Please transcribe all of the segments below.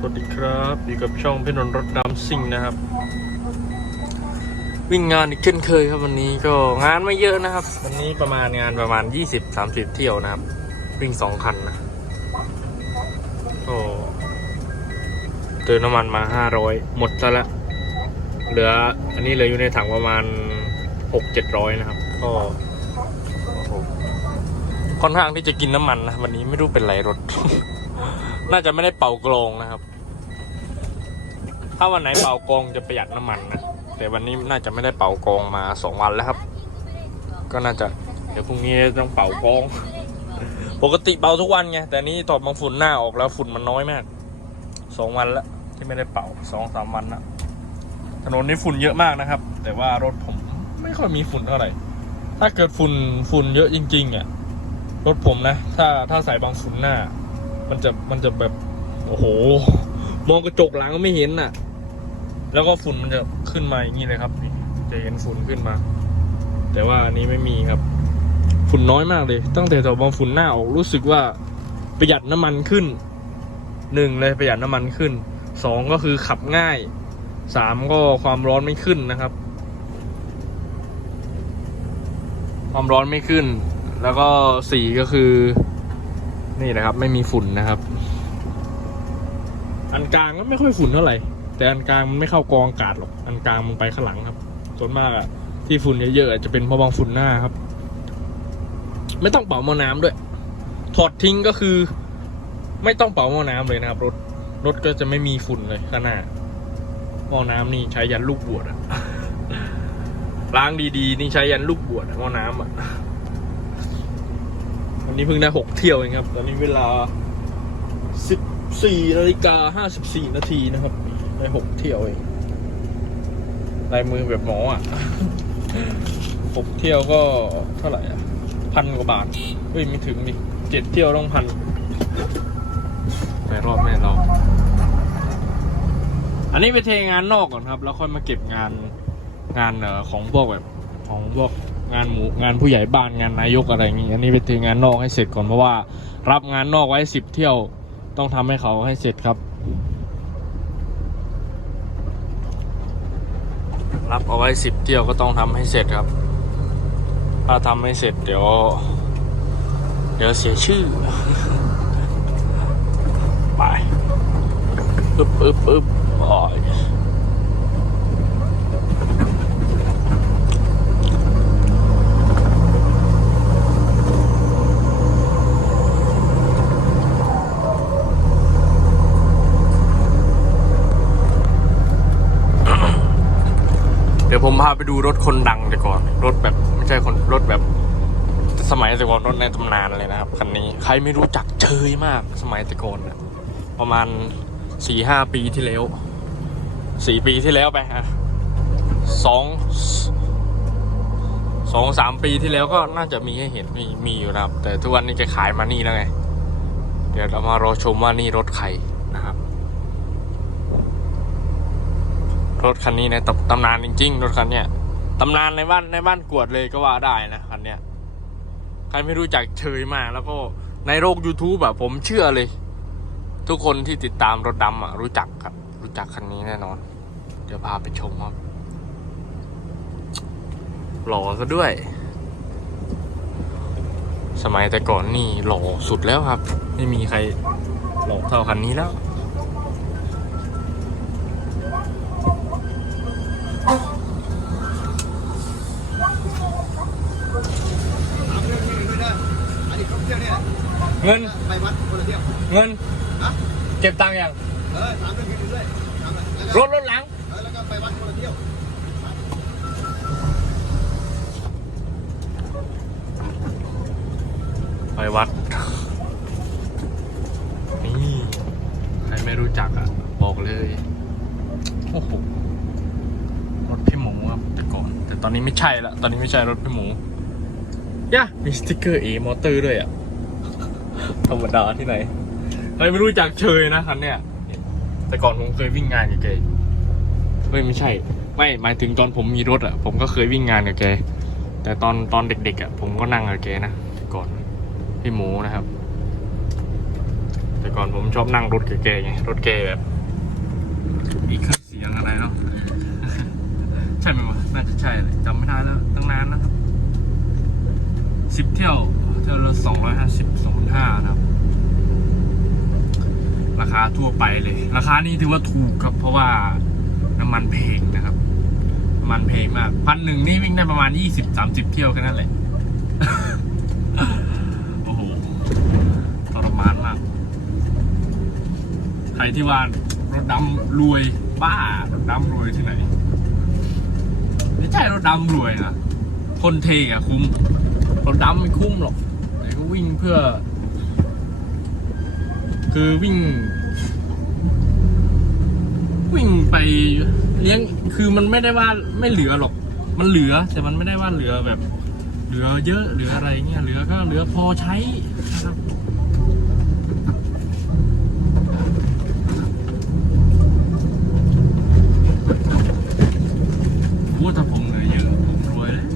สวัสดีครับอยู่กับช่องพี่นนท์รถดำซิ่งนะครับ วิ่งงานอีกเช่นเคยครับวันนี้ก็งานไม่เยอะนะครับ วันนี้ประมาณงานประมาณ 20-30 เที่ยวนะครับ วิ่งสองคันนะก็เติมน้ำมันมา 500 หมดซะละเหลืออันนี้เหลืออยู่ในถังประมาณ 6-700 นะครับ ก็โอ้ค่อนข้างที่จะกินน้ำมันนะวันนี้ไม่รู้เป็นไรรถ น่าจะไม่ได้เป่ากรองนะครับ ถ้าวันไหนเป่ากรองจะประหยัดน้ำมันนะแต่วันนี้น่าจะไม่ได้เป่ากรองมาสองวันแล้วครับ ก็น่าจะเดี๋ยวพรุ่งนี้ต้องเป่ากรอง ปกติเป่าทุกวันไงแต่นี้ถอดบางฝุ่นหน้าออกแล้วฝุ่นมันน้อยมากสองวันแล้วที่ไม่ได้เป่าสองสามวันนะถนนนี้ฝุ่นเยอะมากนะครับ แต่ว่ารถผมไม่ค่อยมีฝุ่นเท่าไหร่ ถ้าเกิดฝุ่นฝุ่นเยอะจริงๆอะรถผมนะ ถ้าถ้าใส่บางฝุ่นหน้า มันจะมันจะแบบโอ้โห มองกระจกหลังก็ไม่เห็นน่ะ แล้วก็ฝุ่นมันจะขึ้นมาอย่างนี้เลยครับนี่จะเห็นฝุ่นขึ้นมา แต่ว่าอันนี้ไม่มีครับ ฝุ่นน้อยมากเลย ตั้งแต่ถอดบางฝุ่นหน้าออกรู้สึกว่าประหยัดน้ำมันขึ้นหนึ่งเลยประหยัดน้ำมันขึ้นสองก็คือขับง่ายสามก็ความร้อนไม่ขึ้นนะครับ ความร้อนไม่ขึ้น แล้วก็สี่ก็คือ นี่นะครับ ไม่มีฝุ่นนะครับ อันกลางก็ไม่ค่อยฝุ่นเท่าไหร่แต่อันกลางมันไม่เข้ากองอากาศหรอกอันกลางมันไปข้างหลังครับ ส่วนมากอะที่ฝุ่นเยอะๆจะเป็นเพราะบางฝุ่นหน้าครับ ไม่ต้องเป่ามอน้ำด้วย ถอดทิ้งก็คือ ไม่ต้องเป่ามอน้ำเลยนะครับรถรถก็จะไม่มีฝุ่นเลยข้างหน้ามอน้ำนี่ใช้ยันลูกบวชอะล้างดีๆ นี่ใช้ยันลูกบวชมอน้ำอะ นี้เพิ่งได้หกเที่ยวเองครับ ตอนนี้เวลาสิบสี่นาฬิกาห้าสิบสี่นาทีนะครับ ได้หกเที่ยวเองลายมือแบบหมออะหกเที่ยวก็เท่าไหร่อะพันกว่าบาทเฮ้ยไม่ถึงดิเจ็ดเที่ยวต้องพันไปรอบแม่เรา อันนี้ไปเทงานนอกก่อนครับ แล้วค่อยมาเก็บงานงานเอ่อของพวกแบบของพวก งานหมูงานผู้ใหญ่บ้านงานนายกอะไรอย่างงี้อันนี้ไปเทงานนอกให้เสร็จก่อนเพราะว่า รับงานนอกไว้สิบเที่ยวต้องทำให้เขาให้เสร็จครับ รับเอาไว้สิบเที่ยวก็ต้องทำให้เสร็จครับ ถ้าทำไม่เสร็จเดี๋ยว เดี๋ยวเสียชื่อไปอึบอึบอึบอ๋อ ดี๋ยวผมพาไปดูรถคนดังแต่ก่อน รถแบบไม่ใช่คนรถแบบ สมัยแต่ก่อนรถในตำนานเลยนะครับคันนี้ใครไม่รู้จักเชยมากสมัยแต่ก่อนนะประมาณสี่ห้าปีที่แล้วสี่ปีที่แล้วไปอะสองสองสามปีที่แล้วก็น่าจะมีให้เห็นมีมีอยู่นะครับ แต่ทุกวันนี้จะขายมานี่แล้วไง เดี๋ยวเรามารอชมว่านี่รถใครนะครับ รถคันนี้ในตำตำนานจริงๆ รถคันเนี้ยตำนานในบ้านในบ้านกวดเลยก็ว่าได้นะคันเนี้ยใครไม่รู้จักเฉยมาก แล้วก็ในโลก YouTube แบบผมเชื่อเลย ทุกคนที่ติดตามรถดำอะรู้จักครับ รู้จักคันนี้แน่นอน เดี๋ยวพาไปชมครับหล่อซะด้วย สมัยแต่ก่อนนี่หล่อสุดแล้วครับ ไม่มีใครหล่อเท่าคันนี้แล้ว เงินฮะเก็บตังค์ยังเออถามเรื่องนี้ด้วยถามแล้วรก็ถรถหลัง เออแล้วก็ไปวัดคนละเที่ยว ไปวัด นี่ใครไม่รู้จักอะ บอกเลย โอ้โห รถพี่หมูครับแต่ก่อน แต่ตอนนี้ไม่ใช่ละ ตอนนี้ไม่ใช่รถพี่หมูย่ะมีสติกเกอร์เอมอเตอร์ด้วยอะ ธรรมดาที่ไหน ใครไม่รู้จักเชยนะคันเนี้ยแต่ก่อนผมเคยวิ่งงานกับแกเฮ้ยไม่ใช่ ไม่หมายถึงตอนผมมีรถอะ ผมก็เคยวิ่งงานกับแก แต่ตอนตอนเด็กๆอะ ผมก็นั่งกับแกนะแต่ก่อนพี่หมูนะครับ แต่ก่อนก่อนผมชอบนั่งรถแกๆไงรถแกแบบมีเครื่องเสียงอะไรเนาะใช่ไหมวะน่าจะใช่เลยจำไม่ได้แล้วตั้งนานนะครับสิบเที่ยวเที่ยวละสองร้อยห้าสิบสองห้านะครับ ราคาทั่วไปเลย ราคานี้ถือว่าถูกครับ เพราะว่าน้ำมันแพงนะครับ น้ำมันแพงมากพันหนึ่งนี่วิ่งได้ประมาณยี่สิบสามสิบเที่ยวแค่นั้นแหละโอ้โหทรมานมาก ใครที่ว่ารถดำรวยบ้ารถดำรวยที่ไหนไม่ใช่รถดำรวยนะคนเทอะคุ้มรถดำไม่คุ้มหรอกแต่ก็วิ่งเพื่อ คือวิ่ง วิ่งไปเลี้ยงคือมันไม่ได้ว่าไม่เหลือหรอก มันเหลือ แต่มันไม่ได้ว่าเหลือแบบ เหลือเยอะเหลืออะไรเงี้ยเหลือก็เหลือพอใช้นะครับโอ้ถ้าผมรวยเลย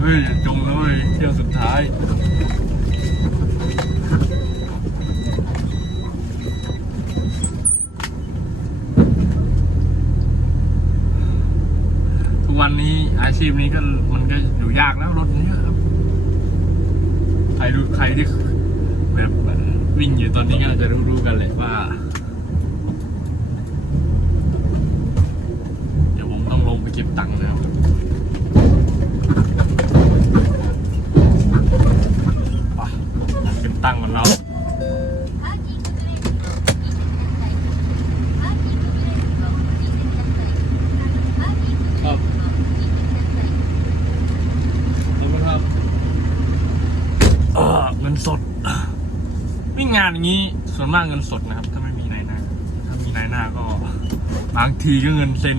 เฮ้ยอย่าจงนะเลยเที่ยวสุดท้ายทุกวันนี้อาชีพนี้ก็มันก็อยู่ยากแล้วรถเนี้ยครับใครรู้ใครที่แบบวิ่งอยู่ตอนนี้ก็จจะรู้ๆกันเลยว่าเดี๋ยวผมต้องลงไปเก็บตังค์นะครับไปเก็บตังค์ก่อนเราครับขอบคุณครับเออเงินสด วิ่งงานอย่างนี้ส่วนมากเงินสดนะครับ ถ้าไม่มีนายหน้า ถ้ามีนายหน้าก็ บางทีก็เงินเซ็น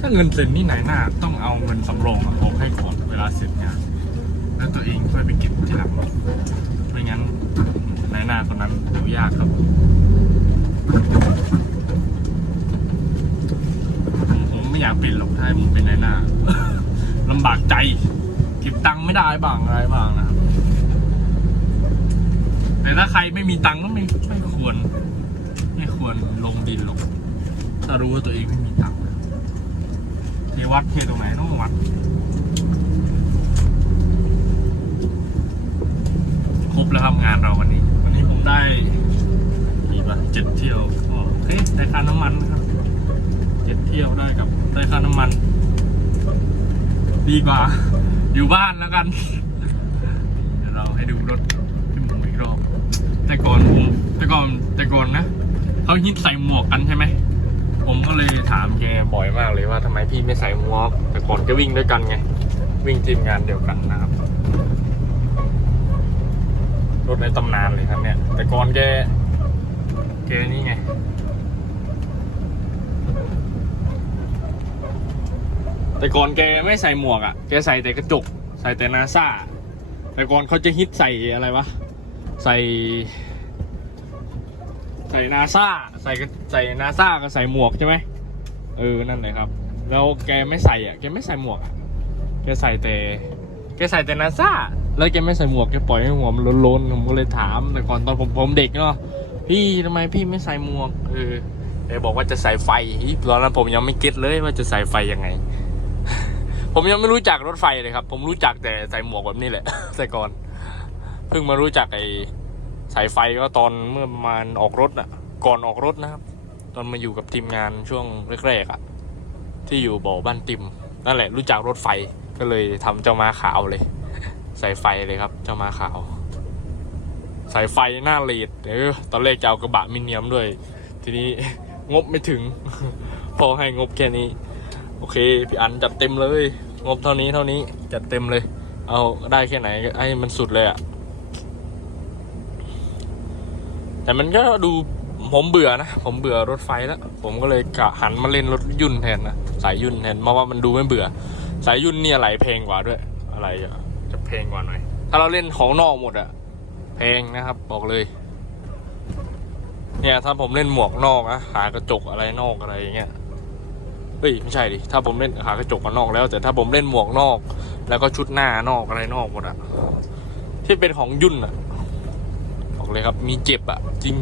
ถ้าเงินเซ็นนี่นายหน้า ต้องเอาเงินสำรองออกให้ก่อนเวลาเสร็จงานแล้วตัวเองค่อยไปเก็บทีหลังไม่งั้นนายหน้าคนนั้นอยู่ยากครับผมผมไม่อยากเป็นหรอกถ้าให้ผมเป็นนายหน้าลำบากใจ เก็บตังค์ไม่ได้บ้างอะไรบ้างนะ แต่ถ้าใครไม่มีตังค์ก็ไม่ไม่ควร ไม่ควรลงดินหรอกถ้ารู้ว่าตัวเองไม่มีตังค์นะเทวัดเทตรงไหนต้องวัดครบแล้วครับงานเราวันนี้ วันนี้ผมได้กี่บาทเจ็ดเที่ยวก็โอเคได้ค่าน้ำมันนะครับเจ็ดเที่ยวได้กับได้ค่าน้ำมัน ดีกว่า อยู่บ้านแล้วกัน เดี๋ยวเราให้ดูรถที่หมุนอีกรอบ แต่ก่อนผมแต่ก่อนแต่ก่อนนะเขาฮิตใส่หมวกกันใช่ไหมผมก็เลยถามแกบ่อยมากเลยว่าทำไมพี่ไม่ใส่หมวก แต่ก่อนก็วิ่งด้วยกันไง วิ่งทีมงานเดียวกันนะครับรถในตำนานเลยครับเนี่ย แต่ก่อนแกแกนี่ไงแต่ก่อนแกไม่ใส่หมวกอะ แกใส่แต่กระจก ใส่แต่นาซาแต่ก่อนเขาจะฮิตใส่อะไรวะ ใส่ใส่นาซาใส่ใส่นาซากับใส่หมวกใช่ไหมเออนั่นเลยครับ แล้วแกไม่ใส่อะแกไม่ใส่หมวกอะแกใส่แต่แกใส่แต่นาซาแล้วแกไม่ใส่หมวกแกปล่อยให้หัวมันล้นๆผมก็เลยถามแต่ก่อนตอนผมผมเด็กเนาะพี่ทำไมพี่ไม่ใส่หมวกเออแกบอกว่าจะใส่ไฟตอนนั้นผมยังไม่เก็ตเลยว่าจะใส่ไฟยังไง ผมยังไม่รู้จักรถไฟเลยครับ ผมรู้จักแต่ใส่หมวกแบบนี้แหละ แต่ก่อน เพิ่งมารู้จักไอ้สายไฟก็ตอนเมื่อประมาณออกรถอะก่อนออกรถนะครับ ตอนมาอยู่กับทีมงานช่วงแรกๆอะที่อยู่บ่อบ้านติมนั่นแหละรู้จักรถไฟก็เลยทำเจ้าม้าขาวเลยใส่ไฟเลยครับ เจ้าม้าขาว สายไฟหน้าเลดเออตอนแรกจะเอากระบะมิเนียมด้วย ทีนี้งบไม่ถึง พอให้งบแค่นี้ โอเค พี่อันจัดเต็มเลย งบเท่านี้เท่านี้จัดเต็มเลย เอาได้แค่ไหนก็ให้มันสุดเลยอะ แต่มันก็ดูผมเบื่อนะ ผมเบื่อรถไฟแล้ว ผมก็เลยกะหันมาเล่นรถยุ่นแทนนะ สายยุ่นแทนเพราะว่ามันดูไม่เบื่อ สายยุ่นเนี่ยอะไรแพงกว่าด้วย อะไรจะแพงกว่าหน่อย ถ้าเราเล่นของนอกหมดอะแพงนะครับ บอกเลย เนี่ยถ้าผมเล่นหมวกนอกนะขากระจกอะไรนอกอะไรอย่างเงี้ยเฮ้ยไม่ใช่ดิ ถ้าผมเล่นขากระจกกันนอกแล้ว แต่ถ้าผมเล่นหมวกนอก แล้วก็ชุดหน้านอกอะไรนอกหมดอะที่เป็นของยุ่นอะ เลยครับ มีเจ็บอะจริง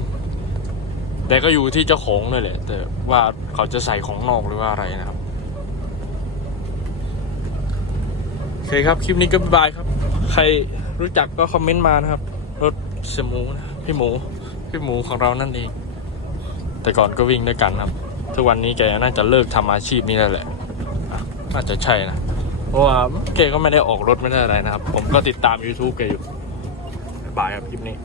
แต่ก็อยู่ที่เจ้าของเลยแหละ แต่ว่าเขาจะใส่ของนอกหรือว่าอะไรนะครับโอเคครับ คลิปนี้ก็บายบายครับ ใครรู้จักก็คอมเมนต์มานะครับ รถเสยหมูนะพี่หมู พี่หมูของเรานั่นเอง แต่ก่อนก็วิ่งด้วยกันครับ ทุกวันนี้แกน่าจะเลิกทำอาชีพนี้แล้วแหละ น่าจะใช่นะ เพราะว่าแกก็ไม่ได้ออกรถไม่ได้อะไรนะครับ ผมก็ติดตาม YouTube แกอยู่บายครับคลิปนี้